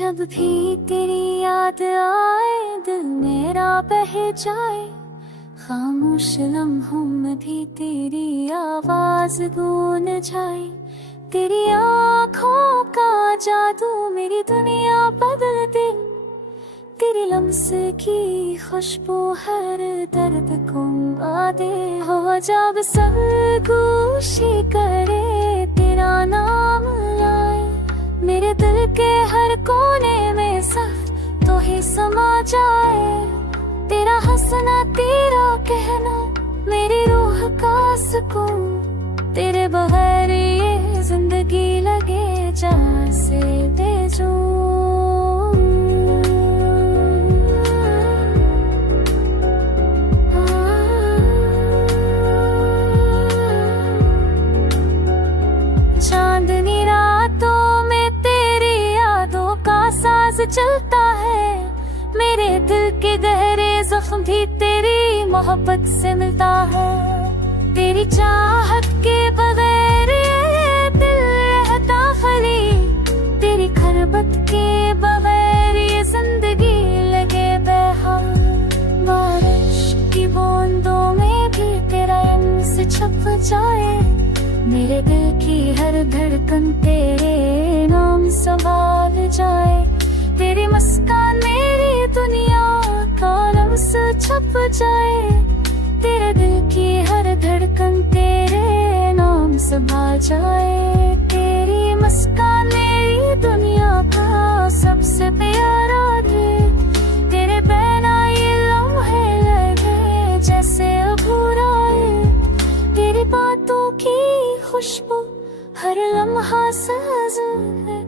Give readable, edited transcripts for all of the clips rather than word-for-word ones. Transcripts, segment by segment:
जब भी तेरी याद आए दिल मेरा बह जाए, खामोश लम्हों में भी तेरी आवाज गूंज जाए। तेरी आँखों का जादू मेरी दुनिया बदल दे, तेरे लम्स की खुशबू हर दर्द को मिटा दे। हो जब सरगोशी करे तेरा नाम लाए, मेरे दिल के हर कोने में सिर्फ तो ही समा जाए। तेरा हंसना तेरा कहना मेरी रूह का सुकून, तेरे बगैर ये जिंदगी लगे जैसे बेजून। चांदनी रातों में तेरी यादों का साज चलता है, मेरे दिल के गहरे जख्म भी तेरी मोहब्बत से मिलता है। तेरी चाहत के बगैर ये दिल रहता खाली, तेरी खरबत के बगैर ये जिंदगी लगे बेहाल। बारिश की बूंदों में भी तेरा रंग से छप जाए, मेरे दिल की हर धड़कन तेरे नाम संभाल जाए। तेरी मुस्कान मेरी दुनिया का लम्स छप जाए, तेरे दिल की हर धड़कन तेरे नाम संभाल जाए। तेरी मुस्कान मेरी दुनिया का सबसे प्यारा दिल, तेरे बिना ये लम्हे लगे जैसे अधूरा है। तेरी बातों की खुशबू हर लम्हा साज़ है,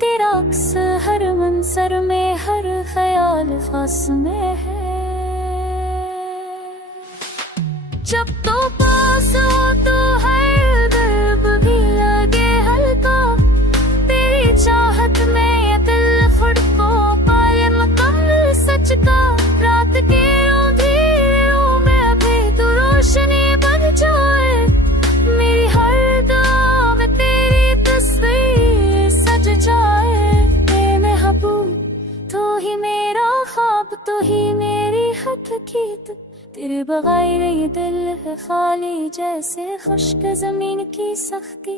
तेरा अक्स हर मंजर में हर ख्याल खास में है। जब तो पास हो तो हर दर्द भी लगे हल्का, तेरी चाहत में ये दिल खुद को पाए मुकम्मल सच का। रात के अंधेरों में अभी तो रोशनी बन जाए, मेरी हर दुआ में तेरी तस्वीर सज जाए। ए महबूब तू ही मेरा ख्वाब, तू ही मेरी हकीकत, तेरे बगैर ये दिल है खाली जैसे खुश्क जमीन की सख्ती।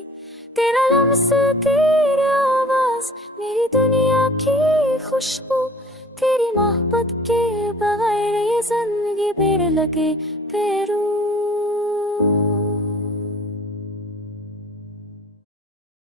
तेरा लम्स तेरी आवाज मेरी दुनिया की खुशबू, तेरी मोहब्बत के बगैर ये जिंदगी बेर लगे बेरू।